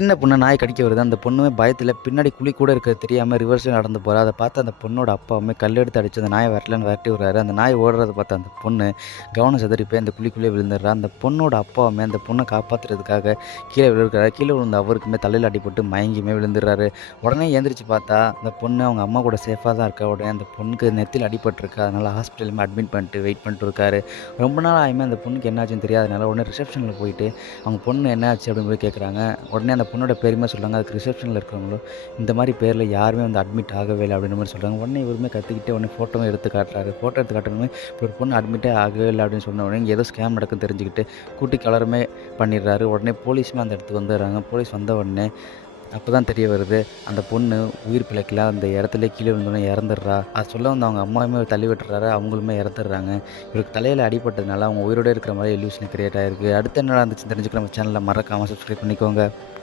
சின்ன பொண்ண நாய் கடிக்க வருது. அந்த பொண்ணுமே பயத்தில பின்னாடி குழி கூட இருக்கிறது தெரியாம ரிவர்ஸ்ல நடந்து போறா. அத பார்த்து அந்த பொண்ணோட அப்பாவுமே கல் எடுத்து அடிச்சு அந்த நாய விரட்டலன்னு விரட்டி விடுறாரு. அந்த நாய் ஓடுறத பார்த்த அந்த பொண்ணு கவனம் சிதறி போய் அந்த குழிக்குள்ளேயே விழுந்துடுறா. அந்த பொண்ணோட அப்பாவுமே அந்த பொண்ண காப்பாத்துறதுக்காக கீழ விழுறாரு. கீழ விழுந்த அவருக்குமே தலையில அடிபட்டு மயங்கியுமே விழுந்துடுறாரு. உடனே எந்திரிச்சு பார்த்தா, அந்த பொண்ணு அவங்க அம்மா கூட சேஃபா தான் இருக்கா. உடனே அந்த பொண்ணுக்கு நெத்தியில அடிபட்டுருக்கு. அதனால ஹாஸ்பிட்டலுமே அட்மிட் பண்ணிட்டு வெயிட் பண்ணிட்டு இருக்காரு. ரொம்ப நாள் ஆயுமே அந்த பொண்ணுக்கு என்ன ஆச்சுன்னு தெரியாதனால உடனே ரிசப்ஷன்ல போயிட்டு அவங்க பொண்ணு என்ன ஆச்சு அப்படின்னு போய் கேட்குறாங்க. உடனே அந்த பொண்ணோட பெரியம்மா சொல்றாங்க, அதுக்கு ரிசப்ஷன்ல இருக்கிறவங்களும், இந்த மாரி பேர்ல யாருமே வந்து அட்மிட் ஆகவே இல்ல அப்படின்ற மாரி சொல்றாங்க. உடனே இவருமே கத்திக்கிட்டே உடனே ஃபோட்டோவும் எடுத்து காட்டுறாரு. ஃபோட்டோ எடுத்து காட்டுனோனே, இப்படி ஒரு பொண்ணு அட்மிட்டே ஆகவே இல்ல அப்படின்னு சொன்ன உடனே, இங்க ஏதோ ஸ்கேம் நடக்குதுன்னு தெரிஞ்சுக்கிட்டு, கூட்டி கலவரமே பண்ணிடுறாரு. உடனே போலீஸுமே அந்த இடத்துக்கு வந்துடுறாங்க. போலீஸ் வந்த உடனே அப்பதான் தெரிய வருது, அந்த பொண்ணு உயிர் பிழைக்கல. அந்த இடத்துலயே கீழ விழுந்தோனே இறந்துடுறா. அத சொல்ல வந்த அவங்க அம்மாவுமே தள்ளி விட்டுறாரு. அவங்களுமே இறந்துடுறாங்க. இவருக்கு தலையில அடிபட்டதுனால அவங்க உயிரோட இருக்கிற மாரி இல்யூஷன் கிரியேட் ஆயிருக்கு. அடுத்து என்ன நடந்துச்சுன்னு தெரிஞ்சுக்க நம்ம சேனல மறக்காம சப்ஸ்கிரைப் பண்ணிக்கோங்க.